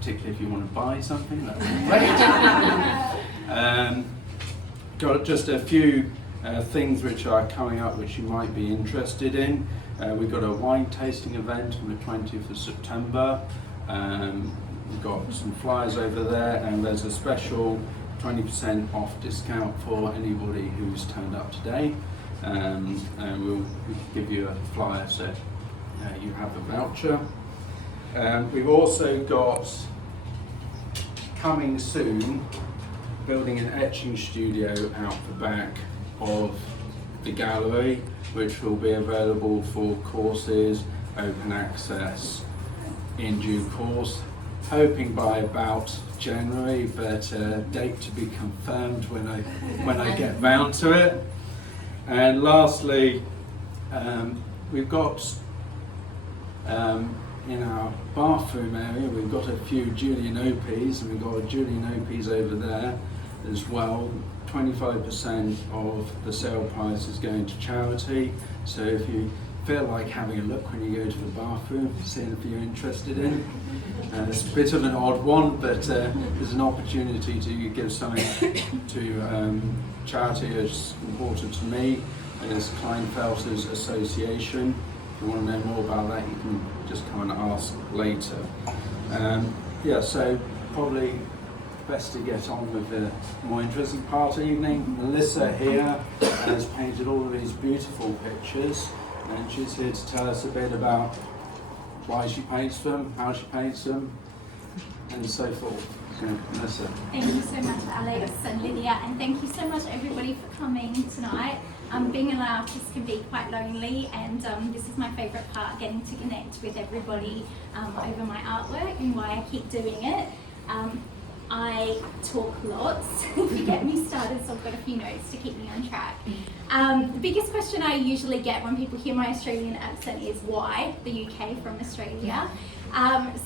particularly if you want to buy something, that's great. Got just a few things which are coming up which you might be interested in. We've got a wine tasting event on the 20th of September. We've got some flyers over there, and there's a special 20% off discount for anybody who's turned up today. And we'll give you a flyer so you have a voucher. We've also got, coming soon, building an etching studio out the back of the gallery, which will be available for courses, open access in due course. Hoping by about January, but date to be confirmed when I get round to it. And lastly, we've got in our bathroom area, we've got a few Julian Opie's, and we've got a Julian Opie's over there as well. 25% of the sale price is going to charity, so if you feel like having a look when you go to the bathroom, seeing if you're interested in. It's a bit of an odd one, but there's an opportunity to give something to charity as important to me as Kleinfelter's Association. If you want to know more about that, you can just come and ask later. Yeah, so probably best to get on with the more interesting part of the evening. Melissa here has painted all of these beautiful pictures, and she's here to tell us a bit about why she paints them, how she paints them, and so forth. So, Melissa. Thank you so much, Alex and Lydia, and thank you so much everybody for coming tonight. Being an artist can be quite lonely, and this is my favourite part, getting to connect with everybody over my artwork and why I keep doing it. I talk lots to get me started, so I've got a few notes to keep me on track. The biggest question I usually get when people hear my Australian accent is why the UK from Australia?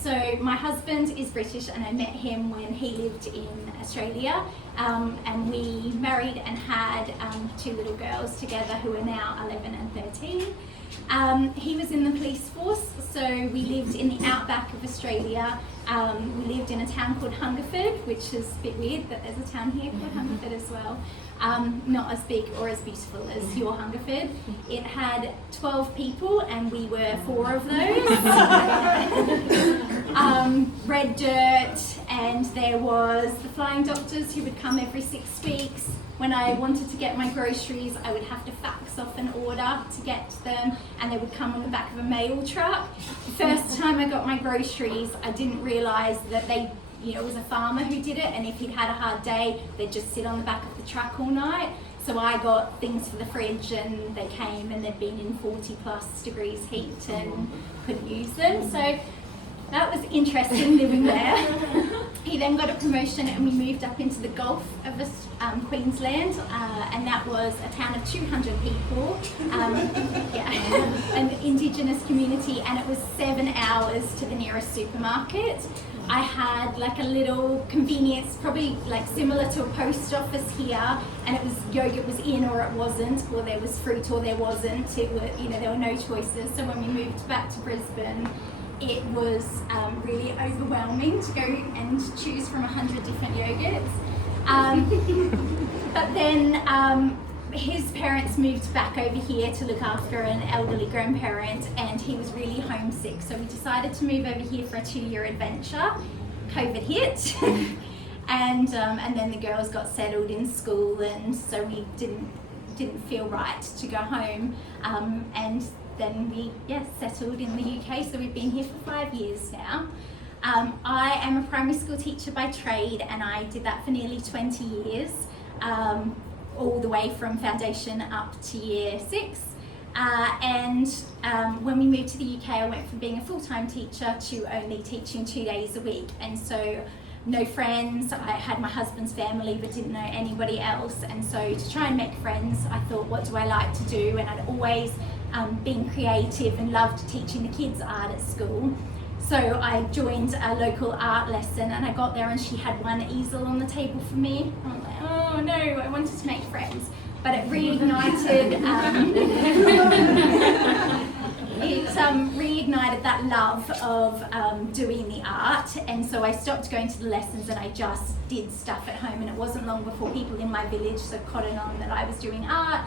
So my husband is British, and I met him when he lived in Australia, and we married and had 2 little girls together who are now 11 and 13. He was in the police force, so we lived in the outback of Australia. We lived in a town called Hungerford, which is a bit weird that there's a town here called Hungerford as well. Not as big or as beautiful as your Hungerford. It had 12 people, and we were 4 of those. Red dirt, and there was the flying doctors who would come every 6 weeks. When I wanted to get my groceries, I would have to fax off an order to get them, and they would come on the back of a mail truck. The first time I got my groceries, I didn't realise that it was a farmer who did it, and if he'd had a hard day, they'd just sit on the back of the truck all night. So I got things for the fridge, and they came and they'd been in 40+ degrees heat and couldn't use them. So that was interesting living there. He then got a promotion, and we moved up into the Gulf of Queensland, and that was a town of 200 people, an Indigenous community, and it was 7 hours to the nearest supermarket. I had like a little convenience, probably like similar to a post office here, and it was yogurt was in or it wasn't, or there was fruit or there wasn't. There were no choices. So when we moved back to Brisbane, it was really overwhelming to go and choose from 100 different yogurts. But then his parents moved back over here to look after an elderly grandparent, and he was really homesick. So we decided to move over here for a 2-year adventure. COVID hit, and then the girls got settled in school, and so we didn't feel right to go home. And then we settled in the UK, so we've been here for 5 years now. I am a primary school teacher by trade, and I did that for nearly 20 years, all the way from foundation up to year 6. When we moved to the UK, I went from being a full-time teacher to only teaching 2 days a week, and so no friends. I had my husband's family but didn't know anybody else, and so to try and make friends, I thought, what do I like to do? And I'd always been creative and loved teaching the kids art at school. So I joined a local art lesson, and I got there and she had one easel on the table for me. I was like, oh no, I wanted to make friends. But it reignited it reignited that love of doing the art, and so I stopped going to the lessons and I just did stuff at home. And it wasn't long before people in my village sort of caught on that I was doing art.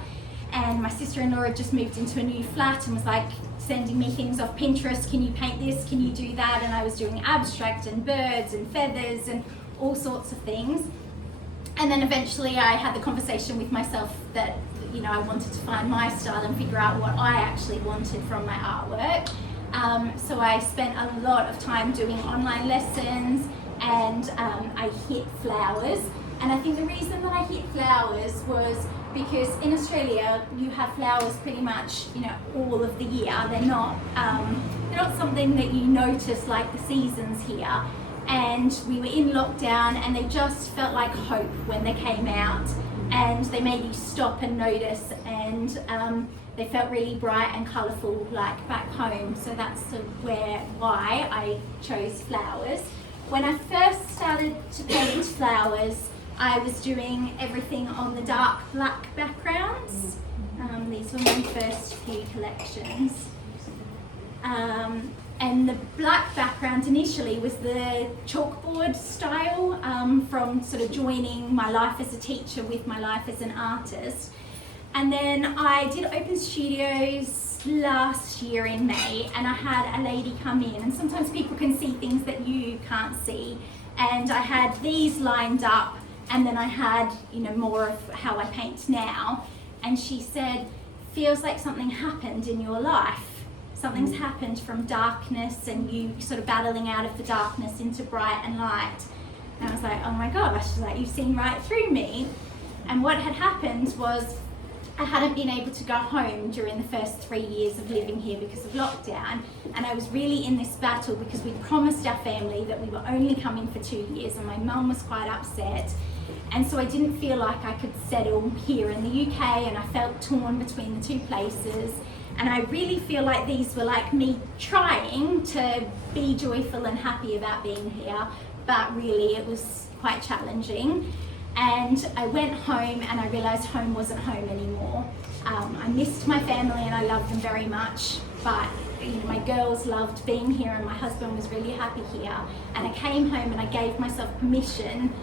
And my sister-in-law had just moved into a new flat and was like sending me things off Pinterest. Can you paint this? Can you do that? And I was doing abstract and birds and feathers and all sorts of things. And then eventually I had the conversation with myself that, you know, I wanted to find my style and figure out what I actually wanted from my artwork. So I spent a lot of time doing online lessons, and I hit flowers. And I think the reason that I hit flowers was because in Australia you have flowers pretty much, you know, all of the year. They're not something that you notice like the seasons here. And we were in lockdown and they just felt like hope when they came out, and they made you stop and notice, and they felt really bright and colourful like back home. So that's why I chose flowers. When I first started to paint flowers, I was doing everything on the dark black backgrounds. These were my first few collections. And the black background initially was the chalkboard style, from sort of joining my life as a teacher with my life as an artist. And then I did open studios last year in May, and I had a lady come in, and sometimes people can see things that you can't see. And I had these lined up, and then I had, you know, more of how I paint now. And she said, feels like something happened in your life. Something's happened from darkness and you sort of battling out of the darkness into bright and light. And I was like, oh my gosh, she's like, you've seen right through me. And what had happened was I hadn't been able to go home during the first 3 years of living here because of lockdown. And I was really in this battle because we promised our family that we were only coming for 2 years, and my mum was quite upset. And so I didn't feel like I could settle here in the UK, and I felt torn between the two places. And I really feel like these were like me trying to be joyful and happy about being here, but really it was quite challenging. And I went home and I realised home wasn't home anymore. I missed my family and I loved them very much, but you know, my girls loved being here and my husband was really happy here. And I came home and I gave myself permission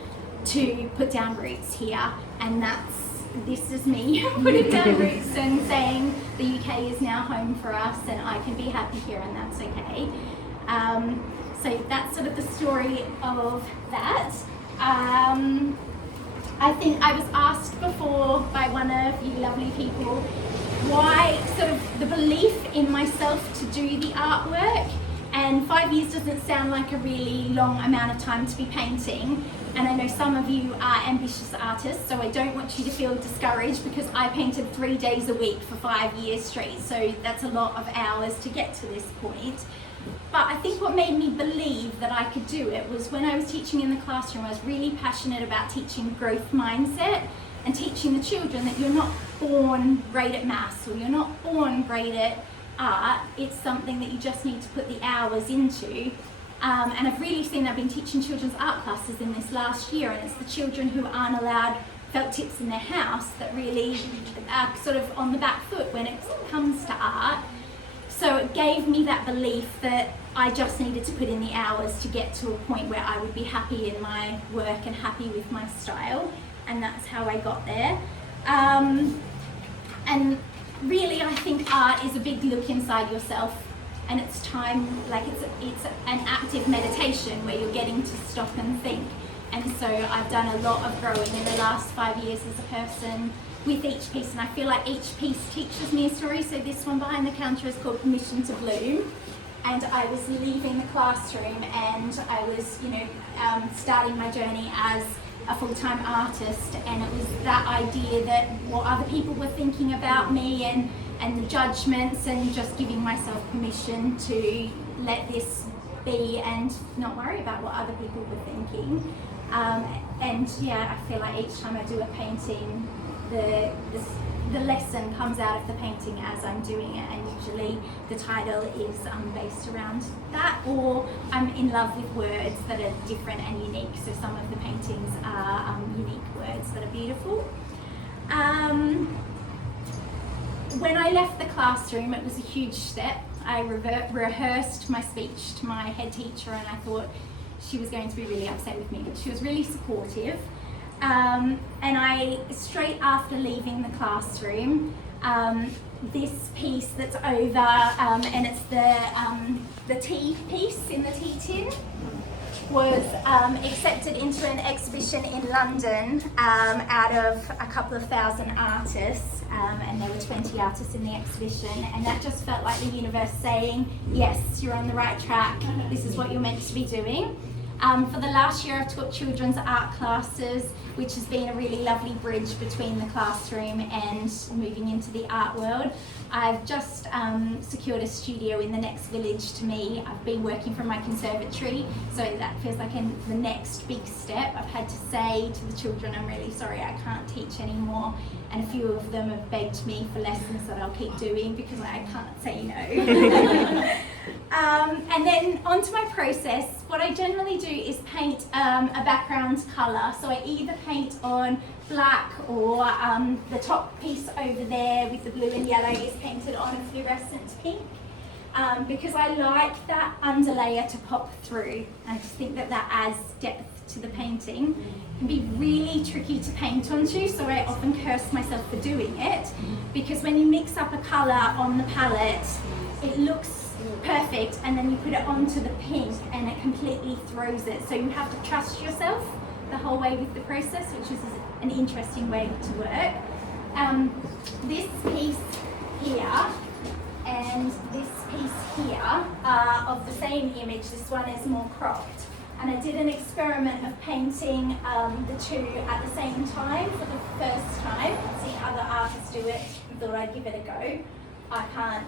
to put down roots here, and this is me putting down roots and saying the UK is now home for us and I can be happy here, and that's okay. So that's sort of the story of that. I think I was asked before by one of you lovely people why sort of the belief in myself to do the artwork, and 5 years doesn't sound like a really long amount of time to be painting. And I know some of you are ambitious artists, so I don't want you to feel discouraged, because I painted 3 days a week for 5 years straight, so that's a lot of hours to get to this point. But I think what made me believe that I could do it was when I was teaching in the classroom, I was really passionate about teaching growth mindset and teaching the children that you're not born great at maths or you're not born great at art. It's something that you just need to put the hours into. And I've really seen, I've been teaching children's art classes in this last year, and it's the children who aren't allowed felt tips in their house that really are sort of on the back foot when it comes to art. So it gave me that belief that I just needed to put in the hours to get to a point where I would be happy in my work and happy with my style, and that's how I got there. And really, I think art is a big look inside yourself, and it's time, like it's an active meditation where you're getting to stop and think. And so I've done a lot of growing in the last 5 years as a person with each piece, and I feel like each piece teaches me a story. So this one behind the counter is called Permission to Bloom, and I was leaving the classroom and I was, starting my journey as a full-time artist, and it was that idea that what other people were thinking about me and the judgments, and just giving myself permission to let this be and not worry about what other people were thinking. And yeah, I feel like each time I do a painting, the lesson comes out of the painting as I'm doing it, and usually the title is based around that, or I'm in love with words that are different and unique. So some of the paintings are unique words that are beautiful. When I left the classroom, it was a huge step. I rehearsed my speech to my head teacher, and I thought she was going to be really upset with me, but she was really supportive. And I, straight after leaving the classroom, this piece that's over, and it's the tea piece in the tea tin, was accepted into an exhibition in London out of a couple of thousand artists, and there were 20 artists in the exhibition, and that just felt like the universe saying, yes, you're on the right track, this is what you're meant to be doing. For the last year, I've taught children's art classes, which has been a really lovely bridge between the classroom and moving into the art world. I've just secured a studio in the next village to me. I've been working from my conservatory, so that feels like the next big step. I've had to say to the children, I'm really sorry, I can't teach anymore. And a few of them have begged me for lessons that I'll keep doing because I can't say no. And then onto my process, what I generally do is paint a background colour. So I either paint on black, or the top piece over there with the blue and yellow is painted on a fluorescent pink, because I like that underlayer to pop through. I just think that adds depth to the painting. It can be really tricky to paint onto, so I often curse myself for doing it, because when you mix up a colour on the palette, it looks perfect, and then you put it onto the pink and it completely throws it. So you have to trust yourself the whole way with the process, which is an interesting way to work. This piece here and this piece here are of the same image. This one is more cropped. And I did an experiment of painting the two at the same time for the first time. I've seen other artists do it and thought I'd give it a go. I can't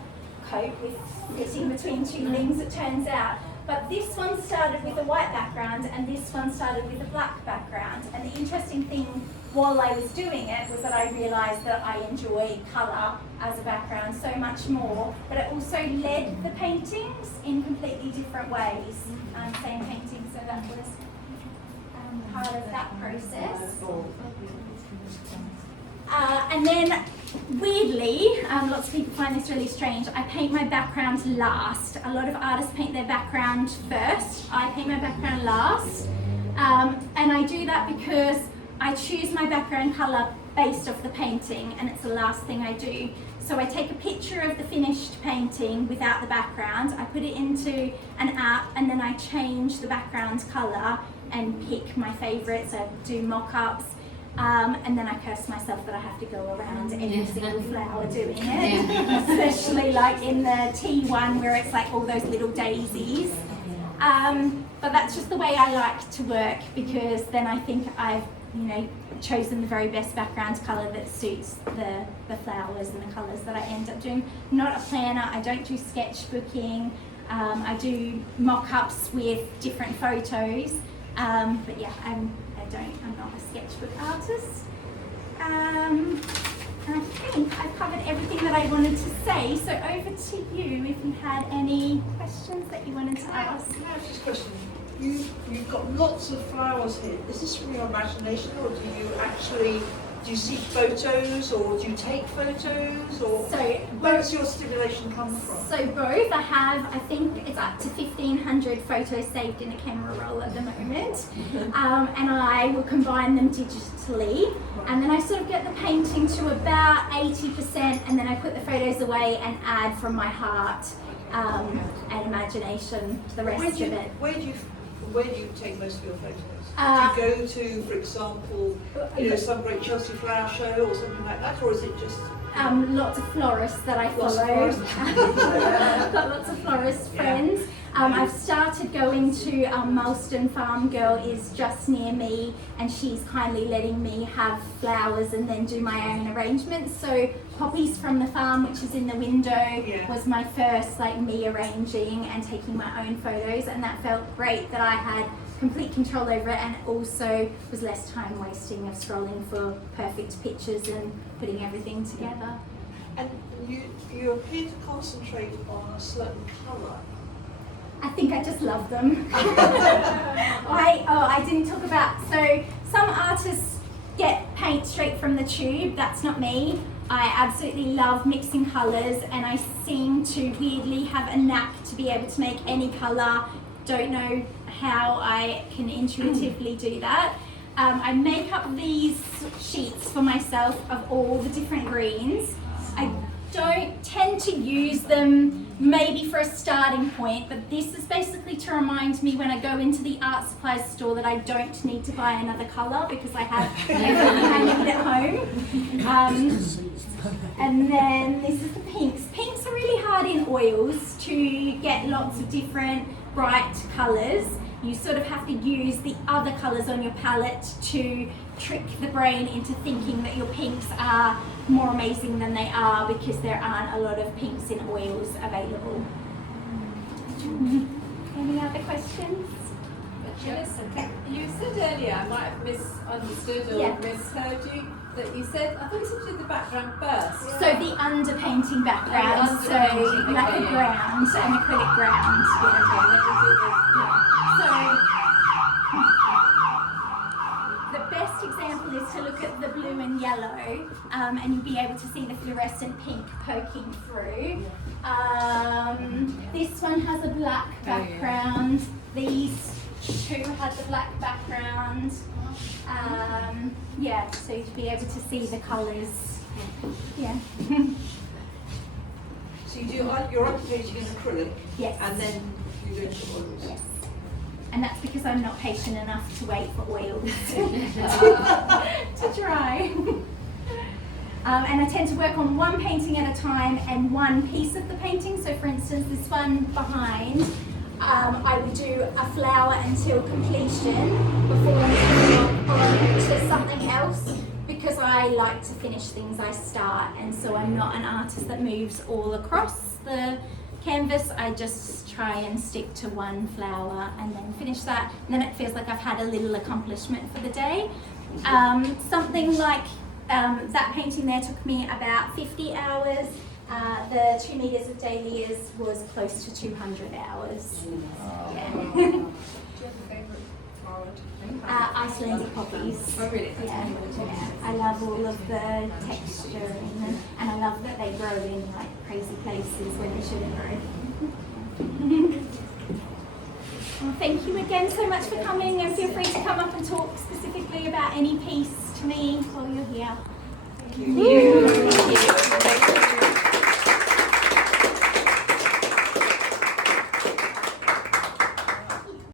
cope with sitting between two things, it turns out. But this one started with a white background and this one started with a black background. And the interesting thing while I was doing it was that I realised that I enjoy colour as a background so much more, but it also led the paintings in completely different ways. Same painting, so that was part of that process. And then, weirdly, lots of people find this really strange, I paint my background last. A lot of artists paint their background first. I paint my background last. And I do that because I choose my background colour based off the painting, and it's the last thing I do. So I take a picture of the finished painting without the background, I put it into an app, and then I change the background colour and pick my favourites. I do mock-ups. And then I curse myself that I have to go around every single flower doing it, especially like in the tea one where it's like all those little daisies. But that's just the way I like to work, because then I think I've chosen the very best background colour that suits the flowers and the colours that I end up doing. I'm not a planner, I don't do sketchbooking, I do mock-ups with different photos, but yeah, I'm not a sketchbook artist. And I think I've covered everything that I wanted to say, so over to you if you had any questions that you wanted to ask. Can I ask this question? You've got lots of flowers here. Is this from your imagination, or do you see photos, or do you take photos, or where does your stimulation come from? So both. I think it's up to 1,500 photos saved in a camera roll at the moment, and I will combine them digitally, and then I sort of get the painting to about 80%, and then I put the photos away and add from my heart and imagination the rest of it. Where do you take most of your photos? Do you go to, for example, some great Chelsea flower show or something like that, or is it just... lots of florists that I follow. Got lots of florist friends. I've started going to Mulston Farm Girl is just near me, and she's kindly letting me have flowers and then do my own arrangements. So Poppies from the Farm, which is in the window, was my first me arranging and taking my own photos, and that felt great that I had complete control over it, and also was less time wasting of scrolling for perfect pictures and putting everything together. And you appear to concentrate on a certain colour. I think I just love them. I didn't talk about, so some artists get paint straight from the tube, that's not me. I absolutely love mixing colours, and I seem to weirdly have a knack to be able to make any colour. Don't know how I can intuitively do that. I make up these sheets for myself of all the different greens. I don't tend to use them maybe for a starting point, but this is basically to remind me when I go into the art supplies store that I don't need to buy another colour because I have everything I need at home. And then this is the pinks. Pinks are really hard in oils to get lots of different bright colours. You sort of have to use the other colours on your palette to trick the brain into thinking that your pinks are more amazing than they are because there aren't a lot of pinks in oils available. Any other questions? Melissa, you said earlier, I might have misunderstood or misheard you, that you said, I thought you said you did the background first. So the underpainting background, so like a ground, an acrylic ground. So the best example is to look at the blue and yellow, and you'll be able to see the fluorescent pink poking through. This one has a black background. These two have the black background. Yeah, so to be able to see the colours. Yeah. So you do your underpainting in acrylic, Yes. and then you go into oils. Yes. And that's because I'm not patient enough to wait for oils to dry. And I tend to work on one painting at a time and one piece of the painting. So for instance, this one behind, I would do a flower until completion before moving on to something else, because I like to finish things I start, and so I'm not an artist that moves all across the canvas. I just try and stick to one flower and then finish that, and then it feels like I've had a little accomplishment for the day. Something like that painting there took me about 50 hours. The 2 meters of dahlias was close to 200 hours. Yeah. Do you have a favourite flower to paint? Icelandic poppies. Oh really? Yeah. Yeah. I love all of the texture in them, and I love that they grow in like crazy places where they shouldn't grow. Well, thank you again so much for coming, and feel free to come up and talk specifically about any piece to me while you're here. Thank you. Thank you.